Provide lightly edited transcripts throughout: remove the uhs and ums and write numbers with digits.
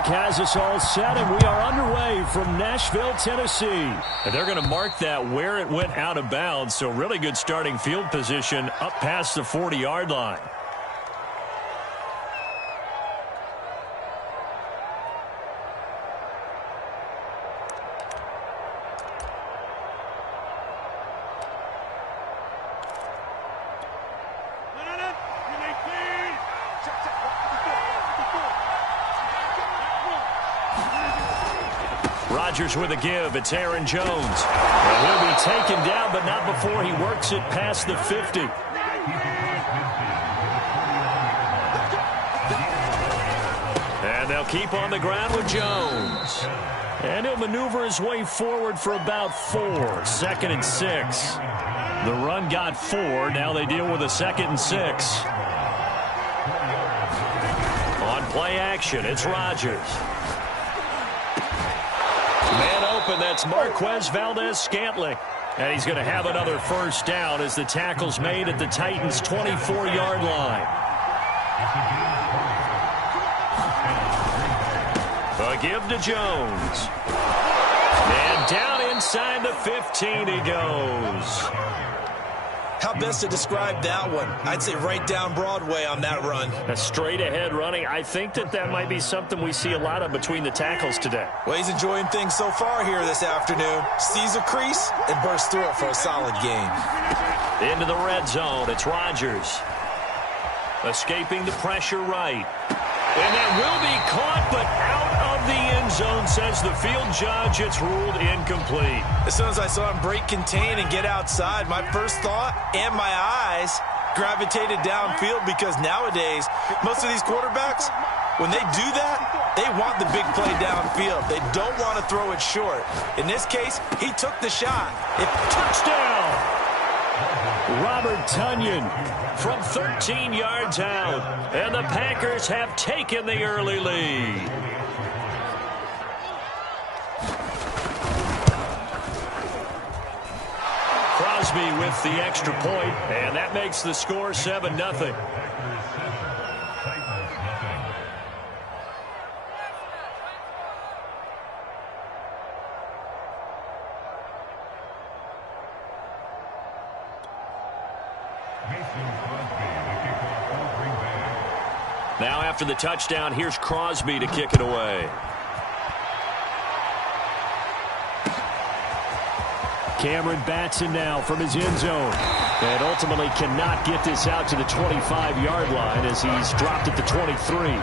buckubuc has us all set, and we are underway from Nashville, Tennessee. And they're going to mark that where it went out of bounds, so really good starting field position up past the 40-yard line. Rodgers with a give. It's Aaron Jones. And he'll be taken down, but not before he works it past the 50. And they'll keep on the ground with Jones. And he'll maneuver his way forward for about 4. 2nd and 6. The run got 4. Now they deal with a 2nd and 6. On play action, it's Rodgers. Man open, that's Marquez Valdez-Scantling. And he's going to have another first down as the tackle's made at the Titans' 24-yard line. A give to Jones. And down inside the 15 he goes. How best to describe that one? I'd say right down Broadway on that run. A straight-ahead running. I think that might be something we see a lot of between the tackles today. Well, he's enjoying things so far here this afternoon. Sees a crease and bursts through it for a solid game. Into the red zone. It's Rodgers. Escaping the pressure right. And that will be caught, but out of the end zone, says the field judge. It's ruled incomplete. As soon as I saw him break contain and get outside, my first thought and my eyes gravitated downfield, because nowadays, most of these quarterbacks, when they do that, they want the big play downfield. They don't want to throw it short. In this case, he took the shot. Touchdown! Robert Tonyan from 13 yards out. And the Packers have taken the early lead. Crosby with the extra point, and that makes the score 7-0. Now after the touchdown, here's Crosby to kick it away. Cameron Batson now from his end zone. And ultimately cannot get this out to the 25-yard line as he's dropped at the 23.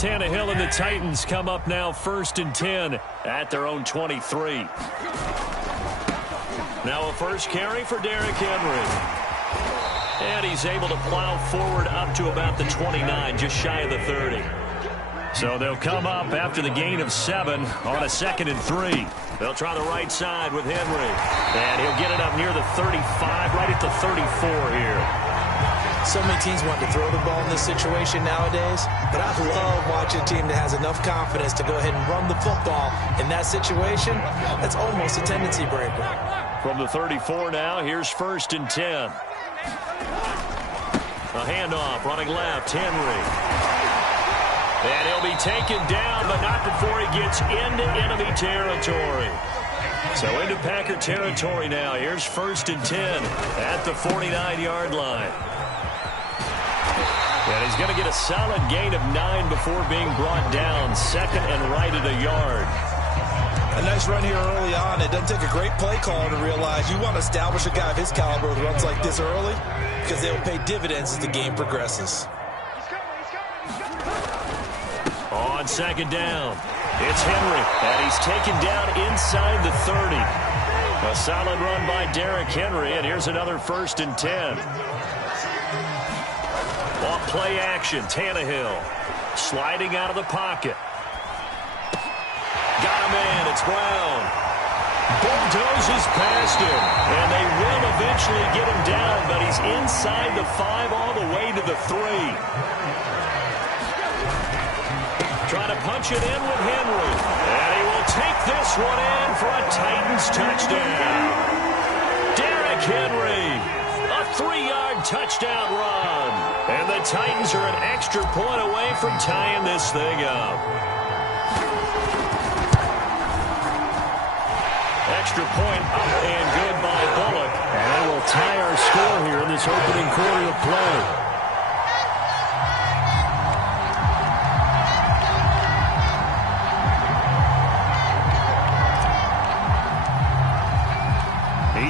Tannehill and the Titans come up now 1st and 10 at their own 23. Now a first carry for Derrick Henry. And he's able to plow forward up to about the 29, just shy of the 30. So they'll come up after the gain of 7 on a 2nd and 3. They'll try the right side with Henry. And he'll get it up near the 35, right at the 34 here. So many teams want to throw the ball in this situation nowadays, but I love watching a team that has enough confidence to go ahead and run the football in that situation. That's almost a tendency breaker. From the 34 now, here's 1st and 10. A handoff, running left, Henry. And he'll be taken down, but not before he gets into enemy territory. So into Packer territory now. Here's 1st and 10 at the 49-yard line. And he's going to get a solid gain of 9 before being brought down. 2nd and right at a yard. A nice run here early on. It doesn't take a great play caller to realize you want to establish a guy of his caliber with runs like this early, because they'll pay dividends as the game progresses. On 2nd down, it's Henry, and he's taken down inside the 30. A solid run by Derrick Henry, and here's another 1st and 10. Off play action, Tannehill sliding out of the pocket. Got him in, it's Brown. Bulldozes past him, and they will eventually get him down, but he's inside the 5 all the way to the 3. Trying to punch it in with Henry, and he will take this one in for a Titans touchdown. Derrick Henry, a 3-yard touchdown run, and the Titans are an extra point away from tying this thing up. Extra point up and good by Bullock. And that will tie our score here in this opening quarter of play.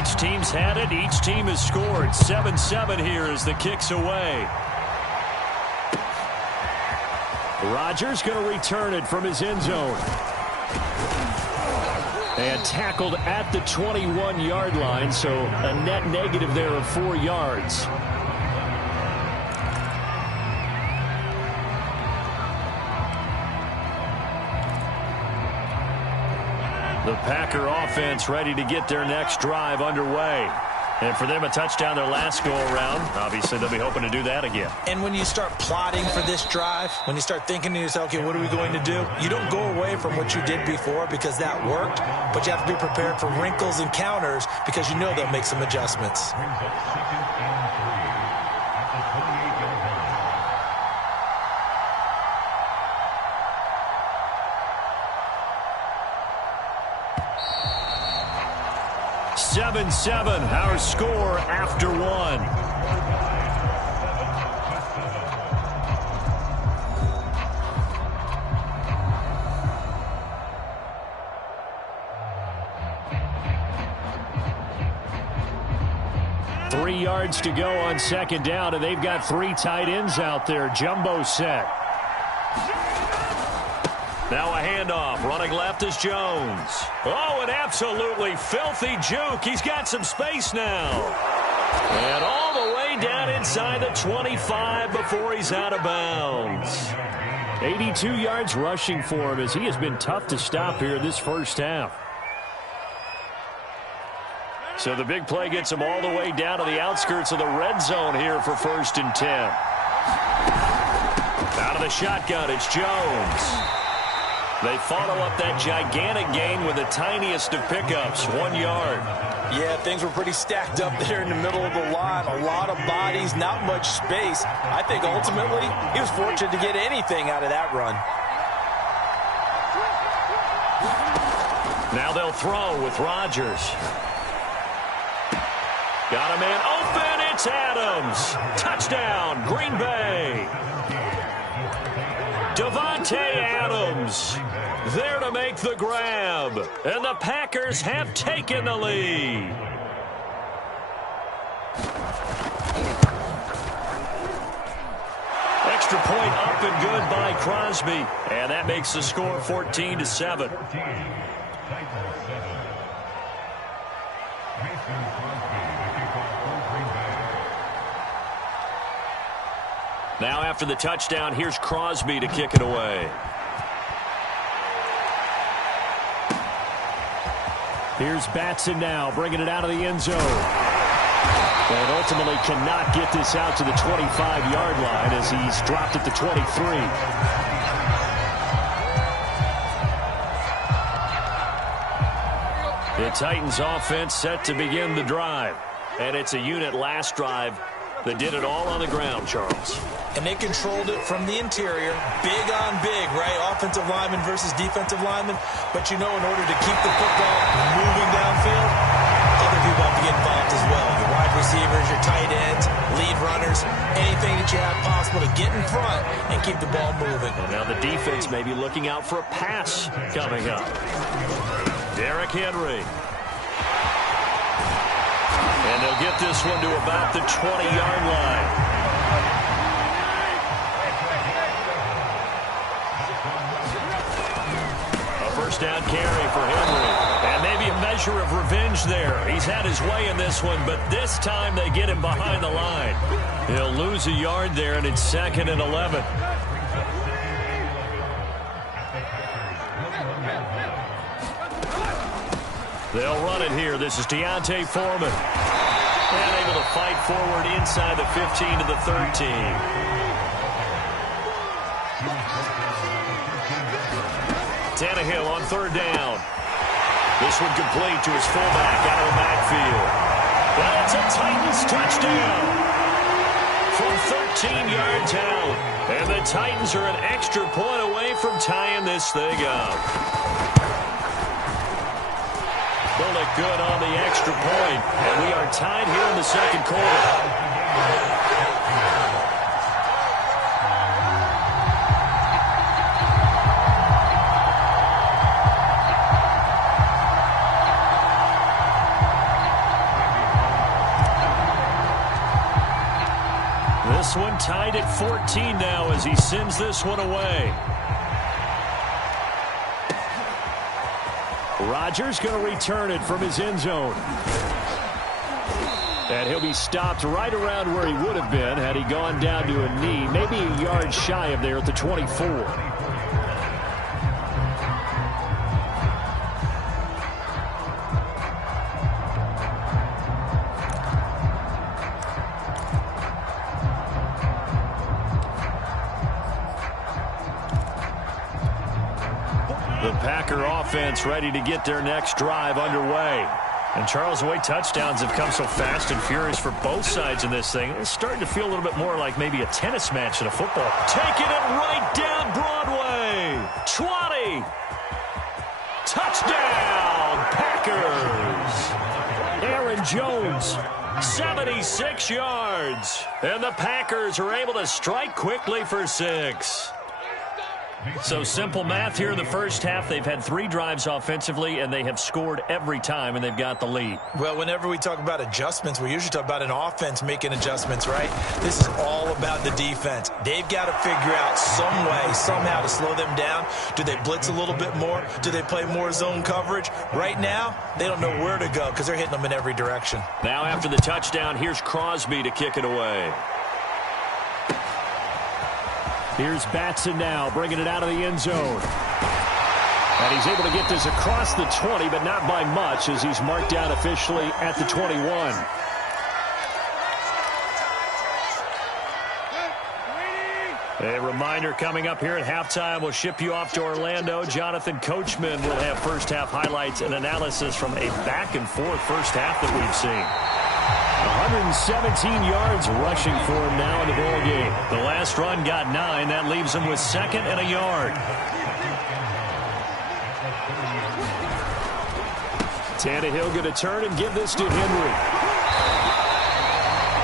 Each team's had it. Each team has scored. 7-7 here as the kick's away. Rodgers going to return it from his end zone. And tackled at the 21-yard line, so a net negative there of 4 yards. The Packer offense ready to get their next drive underway. And for them, a touchdown their last go-around. Obviously, they'll be hoping to do that again. And when you start plotting for this drive, when you start thinking to yourself, okay, what are we going to do? You don't go away from what you did before because that worked, but you have to be prepared for wrinkles and counters because you know they'll make some adjustments. 7-7, our score after 1. Three yards to go on second down, and they've got 3 tight ends out there. Jumbo set. Now a handoff. Running left is Jones. Oh, an absolutely filthy juke. He's got some space now. And all the way down inside the 25 before he's out of bounds. 82 yards rushing for him as he has been tough to stop here this first half. So the big play gets him all the way down to the outskirts of the red zone here for 1st and 10. Out of the shotgun, it's Jones. They follow up that gigantic gain with the tiniest of pickups, 1 yard. Yeah, things were pretty stacked up there in the middle of the line. A lot of bodies, not much space. I think ultimately he was fortunate to get anything out of that run. Now they'll throw with Rodgers. Got a man open. It's Adams. Touchdown, Green Bay. Davante Adams there to make the grab. And the Packers have taken the lead. Extra point up and good by Crosby. And that makes the score 14-7. Now after the touchdown, here's Crosby to kick it away. Here's Batson now, bringing it out of the end zone. And ultimately cannot get this out to the 25-yard line as he's dropped at the 23. The Titans offense set to begin the drive. And it's a unit last drive that did it all on the ground, Charles. And they controlled it from the interior, big on big, right? Offensive lineman versus defensive lineman. But you know, in order to keep the football moving downfield, other people have to get involved as well. Your wide receivers, your tight ends, lead runners, anything that you have possible to get in front and keep the ball moving. And now the defense may be looking out for a pass coming up. Derrick Henry. And they'll get this one to about the 20-yard line. A first down carry for Henry. And maybe a measure of revenge there. He's had his way in this one, but this time they get him behind the line. He'll lose a yard there, and it's 2nd and 11. They'll run it here. This is Deontay Foreman. And able to fight forward inside the 15 to the 13. Tannehill on third down. This one complete to his fullback out of the backfield. Well, it's a Titans touchdown from 13 yards out. And the Titans are an extra point away from tying this thing up. Bullock good on the extra point, and we are tied here in the second quarter. This one tied at 14 now as he sends this one away. Rodgers going to return it from his end zone. And he'll be stopped right around where he would have been had he gone down to a knee, maybe a yard shy of there at the 24. The Packer offense ready to get their next drive underway. And Charles, the way touchdowns have come so fast and furious for both sides in this thing, it's starting to feel a little bit more like maybe a tennis match than a football. Taking it right down Broadway. 20. Touchdown, Packers. Aaron Jones, 76 yards. And the Packers are able to strike quickly for 6. So simple math here in the first half. They've had 3 drives offensively, and they have scored every time, and they've got the lead. Well, whenever we talk about adjustments, we usually talk about an offense making adjustments, right? This is all about the defense. They've got to figure out some way, somehow to slow them down. Do they blitz a little bit more? Do they play more zone coverage? Right now, they don't know where to go because they're hitting them in every direction. Now after the touchdown, here's Crosby to kick it away. Here's Batson now, bringing it out of the end zone. And he's able to get this across the 20, but not by much, as he's marked down officially at the 21. A reminder coming up here at halftime. We'll ship you off to Orlando. Jonathan Coachman will have first-half highlights and analysis from a back-and-forth first half that we've seen. 117 yards rushing for him now in the ball game. The last run got 9. That leaves him with 2nd and a yard. Tannehill going to turn and give this to Henry.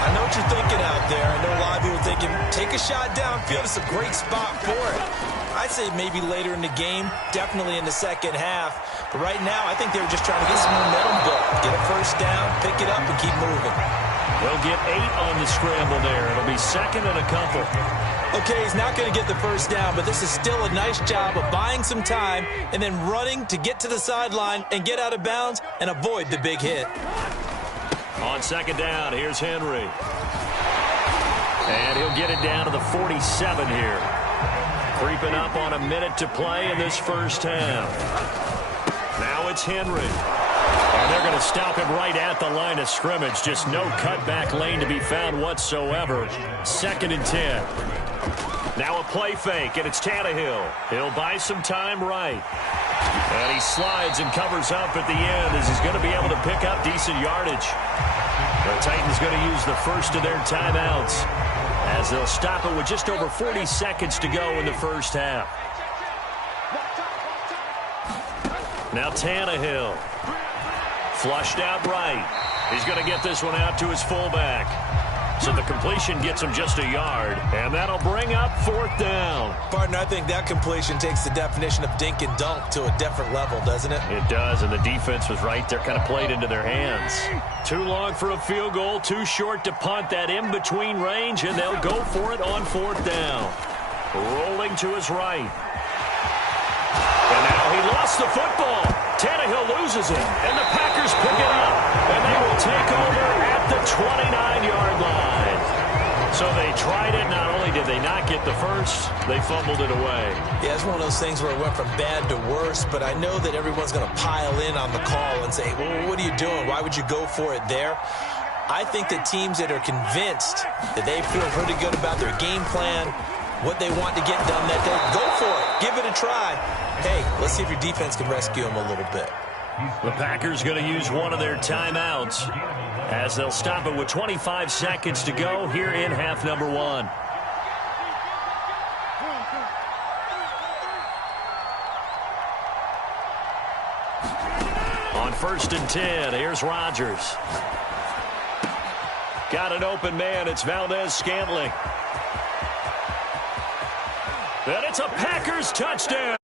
I know what you're thinking out there. I know a lot of people are thinking, take a shot downfield. It's a great spot for it. I'd say maybe later in the game, definitely in the second half. But right now, I think they were just trying to get some momentum built. Get a first down, pick it up, and keep moving. They'll get 8 on the scramble there. It'll be 2nd and a couple. Okay, he's not going to get the first down, but this is still a nice job of buying some time and then running to get to the sideline and get out of bounds and avoid the big hit. On 2nd down, here's Henry. And he'll get it down to the 47 here. Creeping up on a minute to play in this first half. Now it's Henry. And they're going to stop him right at the line of scrimmage. Just no cutback lane to be found whatsoever. 2nd and 10. Now a play fake, and it's Tannehill. He'll buy some time right. And he slides and covers up at the end as he's going to be able to pick up decent yardage. The Titans going to use the first of their timeouts as they'll stop it with just over 40 seconds to go in the first half. Now Tannehill. Flushed out right. He's going to get this one out to his fullback. So the completion gets him just a yard, and that'll bring up 4th down. Partner, I think that completion takes the definition of dink and dunk to a different level, doesn't it? It does, and the defense was right there, kind of played into their hands. Too long for a field goal, too short to punt. That in-between range, and they'll go for it on 4th down. Rolling to his right. And now he lost the football. Tannehill loses it, and the Packers pick it up, and they will take over at the 29-yard line. So they tried it. Not only did they not get the first, they fumbled it away. Yeah, it's one of those things where it went from bad to worse, but I know that everyone's going to pile in on the call and say, well, what are you doing? Why would you go for it there? I think that teams that are convinced that they feel pretty good about their game plan, what they want to get done that day, go for it. Give it a try. Hey, let's see if your defense can rescue them a little bit. The Packers going to use one of their timeouts as they'll stop it with 25 seconds to go here in half number 1. On 1st and 10, here's Rodgers. Got an open man. It's Valdez-Scantling. And it's a Packers touchdown.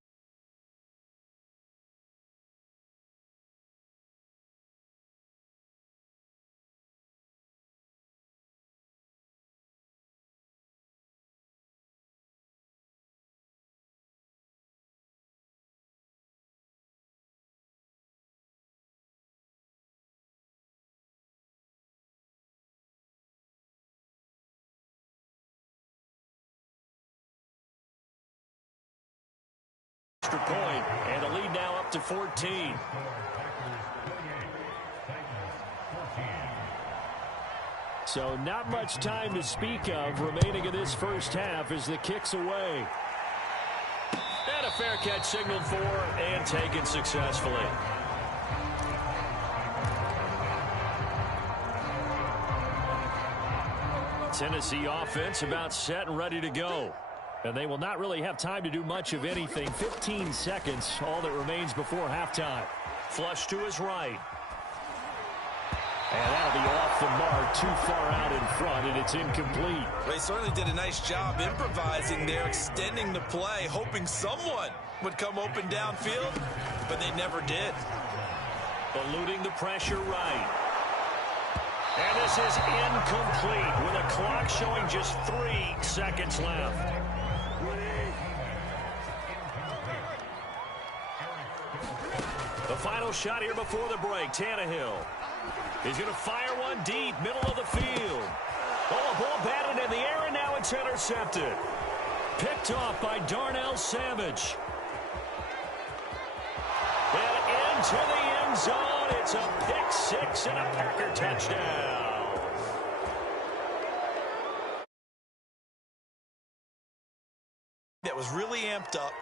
Point, and the lead now up to 14. So not much time to speak of remaining in this first half as the kick's away. And a fair catch signaled for and taken successfully. Tennessee offense about set and ready to go. And they will not really have time to do much of anything. 15 seconds, all that remains before halftime. Flush to his right. And that'll be off the mark, too far out in front, and it's incomplete. They certainly did a nice job improvising there, extending the play, hoping someone would come open downfield, but they never did. Eluding the pressure right. And this is incomplete with a clock showing just 3 seconds left. The final shot here before the break. Tannehill. He's going to fire one deep, middle of the field. Oh, a ball batted in the air, and now it's intercepted. Picked off by Darnell Savage. And into the end zone. It's a pick six and a Packer touchdown. That was really amped up.